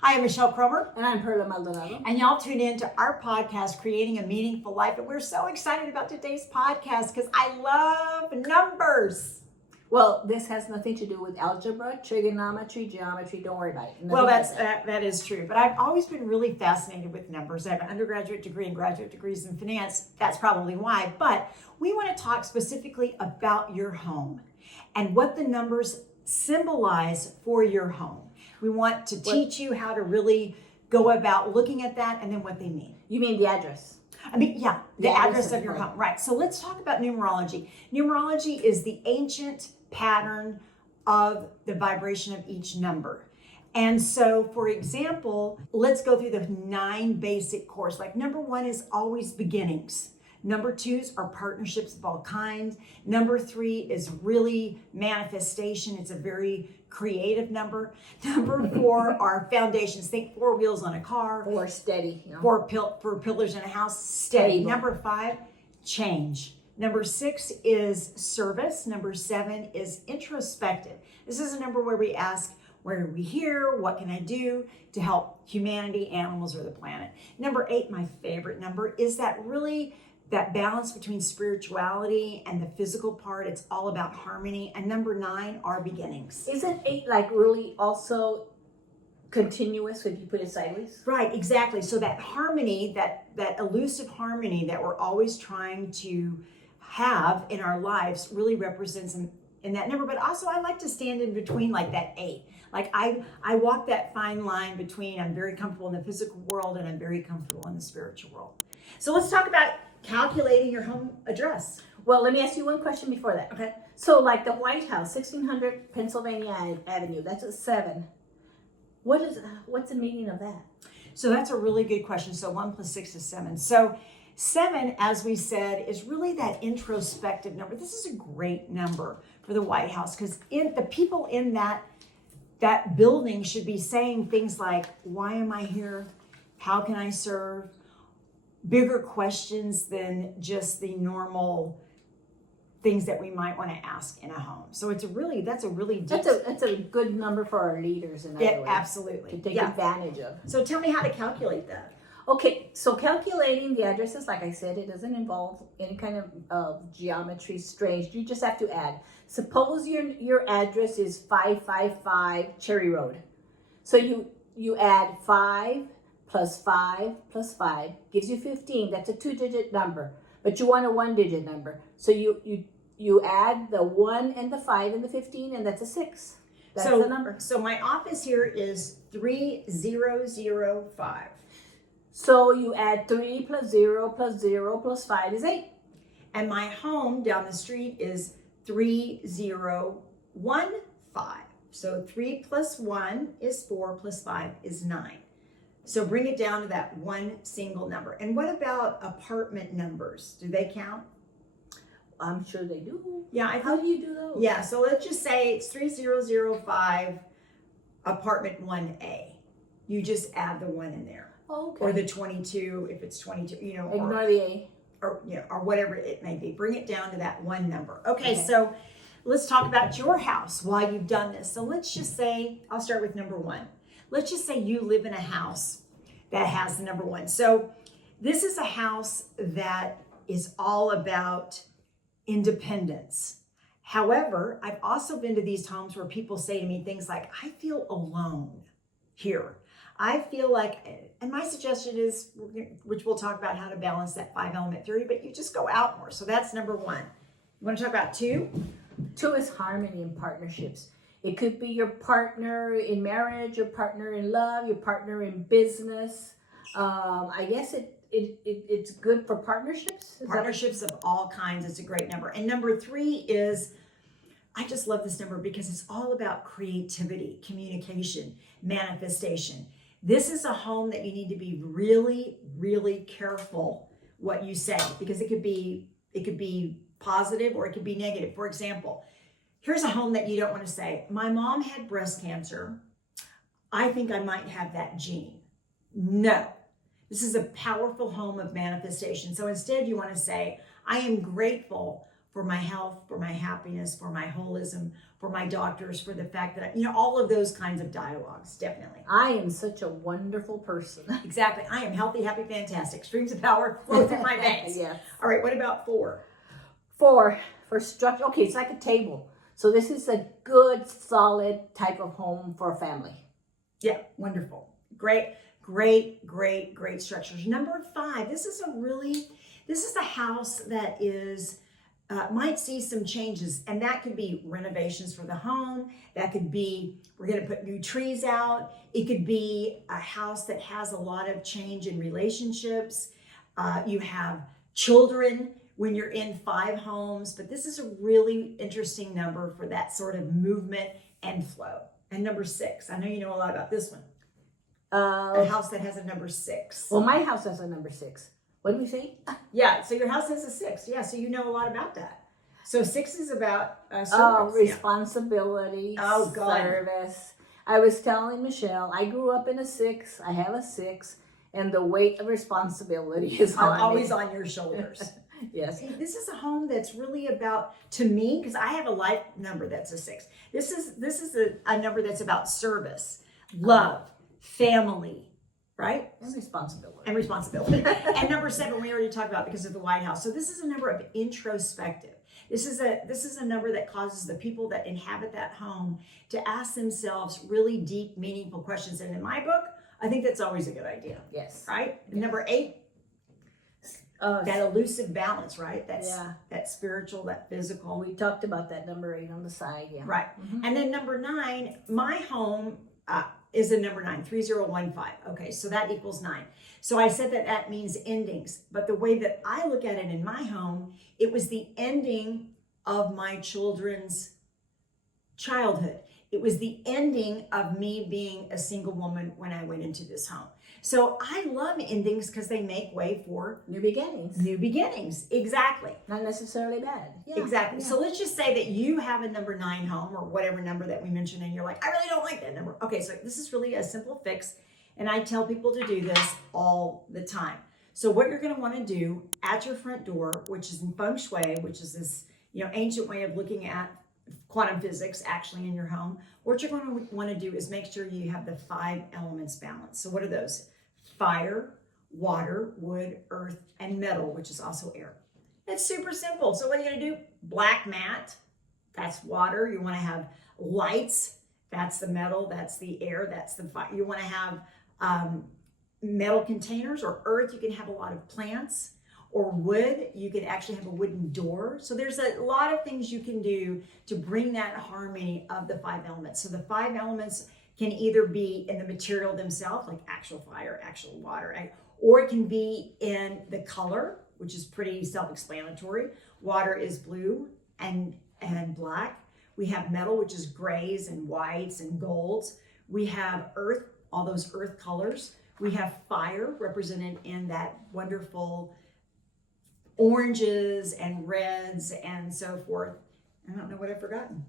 Hi, I'm Michelle Cromer. And I'm Perla Maldonado. And y'all tune in to our podcast, Creating a Meaningful Life. And we're so excited about today's podcast because I love numbers. Well, this has nothing to do with algebra, trigonometry, geometry. Don't worry about it. Well, that is true. But I've always been really fascinated with numbers. I have an undergraduate degree and graduate degrees in finance. That's probably why. But we want to talk specifically about your home and what the numbers symbolize for your home. We want to teach you how to really go about looking at that and then what they mean. You mean the address? I mean, yeah, the address of your home. Right. So let's talk about numerology. Numerology is the ancient pattern of the vibration of each number. And so, for example, let's go through the 9 basic cores. Like number 1 is always beginnings. Number 2s are partnerships of all kinds. Number 3 is really manifestation. It's a very creative number. Number 4 are foundations. Think 4 wheels on a car. 4 steady. You know? 4 pillars in a house. Steady. Stable. Number 5, change. Number 6 is service. Number 7 is introspective. This is a number where we ask, where are we here? What can I do to help humanity, animals, or the planet? Number 8, my favorite number, is that balance between spirituality and the physical part. It's all about harmony. And number 9 are beginnings. Isn't 8 like really also continuous if you put it sideways? Right, exactly. So that harmony, that elusive harmony that we're always trying to have in our lives really represents in that number. But also I like to stand in between like that 8. Like I walk that fine line between I'm very comfortable in the physical world and I'm very comfortable in the spiritual world. So let's talk about calculating your home address. Well, let me ask you one question before that. Okay. So like the White House, 1600 Pennsylvania Avenue, that's a 7. What's the meaning of that? So that's a really good question. So 1 + 6 is 7. So 7, as we said, is really that introspective number. This is a great number for the White House because the people in that building should be saying things like, why am I here? How can I serve? Bigger questions than just the normal things that we might want to ask in a home. So that's a really deep. That's a good number for our leaders in other ways. Absolutely. To take advantage of. So tell me how to calculate that. Okay, so calculating the addresses, like I said, it doesn't involve any kind of geometry strange. You just have to add. Suppose your address is 555 Cherry Road. So you add 5 plus 5 plus 5 gives you 15. That's a 2-digit number, but you want a 1-digit number. So you add the 1 and the 5 and the 15, and that's a 6. That's the number. So my office here is 3005. So you add 3 plus 0 plus 0 plus 5 is 8. And my home down the street is 3015. So 3 plus 1 is 4 plus 5 is 9. So bring it down to that one single number. And what about apartment numbers? Do they count? I'm sure they do. Yeah. How do you do those? Yeah, so let's just say it's 3005 apartment 1A. You just add the 1 in there. Oh, okay. Or the 22 if it's 22, Ignore the A. Or whatever it may be. Bring it down to that one number. Okay, so let's talk about your house while you've done this. So let's just say, I'll start with number 1. Let's just say you live in a house that has the number 1. So this is a house that is all about independence. However, I've also been to these homes where people say to me things like, I feel alone here. I feel like, and my suggestion is, which we'll talk about how to balance that 5-element theory, but you just go out more. So that's number 1. You want to talk about 2? 2 is harmony in partnerships. It could be your partner in marriage, your partner in love, your partner in business. I guess it's good for partnerships. Partnerships of all kinds. It's a great number. And number 3 is, I just love this number because it's all about creativity, communication, manifestation. This is a home that you need to be really, really careful what you say because it could be positive or it could be negative. For example, here's a home that you don't want to say, my mom had breast cancer. I think I might have that gene. No, this is a powerful home of manifestation. So instead you want to say, I am grateful for my health, for my happiness, for my holism, for my doctors, for the fact that, all of those kinds of dialogues, definitely. I am such a wonderful person. Exactly. I am healthy, happy, fantastic. Streams of power flow through my veins. Yes. All right, what about 4? For structure, okay, it's like a table. So this is a good, solid type of home for a family. Yeah, wonderful. Great structures. Number 5, this is a house that is, might see some changes, and that could be renovations for the home. That could be, we're going to put new trees out. It could be a house that has a lot of change in relationships. You have children when you're in 5 homes, but this is a really interesting number for that sort of movement and flow. And number 6, I know you know a lot about this one. A house that has a number 6. Well, my house has a number 6. What did we say? Yeah, so your house has a 6. Yeah, so you know a lot about that. So 6 is about service. Responsibility, service. I was telling Michelle, I grew up in a 6. I have a 6, and the weight of responsibility is always on your shoulders. Yes. See, this is a home that's really about, to me, because I have a life number that's a 6. This is a number that's about service, love, family, right? And responsibility. And number 7, we already talked about because of the White House. So this is a number of introspective. This is a number that causes the people that inhabit that home to ask themselves really deep, meaningful questions. And in my book, I think that's always a good idea. Yes. Right? Yes. Number 8, that elusive balance, right? That spiritual, that physical. We talked about that number 8 on the side, yeah. Right. Mm-hmm. And then number 9, my home is a number 9, 3015. Okay, so that equals 9. So I said that means endings. But the way that I look at it in my home, it was the ending of my children's childhood. It was the ending of me being a single woman when I went into this home. So I love endings because they make way for new beginnings. New beginnings, exactly. Not necessarily bad. Yeah, exactly. Yeah. So let's just say that you have a number 9 home or whatever number that we mentioned, and you're like, I really don't like that number. Okay, so this is really a simple fix, and I tell people to do this all the time. So what you're going to want to do at your front door, which is in Feng Shui, which is this ancient way of looking at quantum physics actually in your home, what you're going to want to do is make sure you have the 5 elements balanced. So what are those? Fire, water, wood, earth, and metal, which is also air. It's super simple. So what are you going to do? Black mat, that's water. You want to have lights, that's the metal, that's the air, that's the fire. You want to have metal containers, or earth, you can have a lot of plants. Or wood, you can actually have a wooden door. So there's a lot of things you can do to bring that harmony of the 5 elements. So the 5 elements can either be in the material themselves, like actual fire, actual water, or it can be in the color, which is pretty self-explanatory. Water is blue and black. We have metal, which is grays and whites and golds. We have earth, all those earth colors. We have fire, represented in that wonderful oranges and reds and so forth. I don't know what I've forgotten.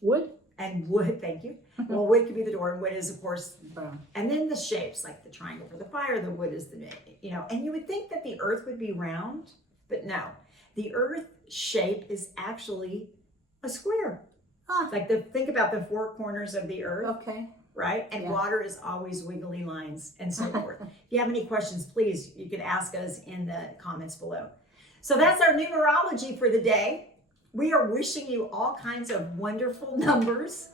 Wood. And wood, thank you. Well, wood could be the door, and wood is, of course, brown. And then the shapes, like the triangle for the fire, the wood is the, and you would think that the earth would be round, but no. The earth shape is actually a square. Like think about the 4 corners of the earth. Okay. Right? And water is always wiggly lines and so forth. If you have any questions, please, you can ask us in the comments below. So that's our numerology for the day. We are wishing you all kinds of wonderful numbers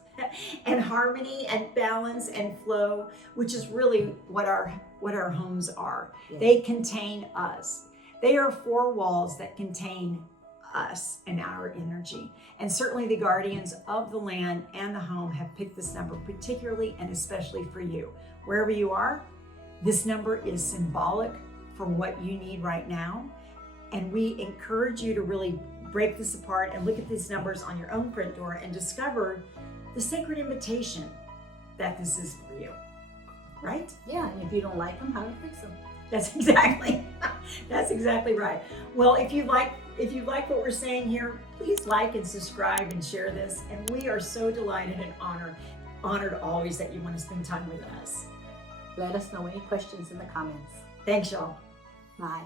and harmony and balance and flow, which is really what our homes are. Yeah. They contain us. They are 4 walls that contain us and our energy. And certainly the guardians of the land and the home have picked this number particularly and especially for you. Wherever you are, this number is symbolic for what you need right now. And we encourage you to really break this apart and look at these numbers on your own front door and discover the sacred invitation that this is for you, right? Yeah, and if you don't like them, how to fix them. That's exactly right. Well, if you like what we're saying here, please like and subscribe and share this. And we are so delighted and honored always that you want to spend time with us. Let us know any questions in the comments. Thanks, y'all. Bye.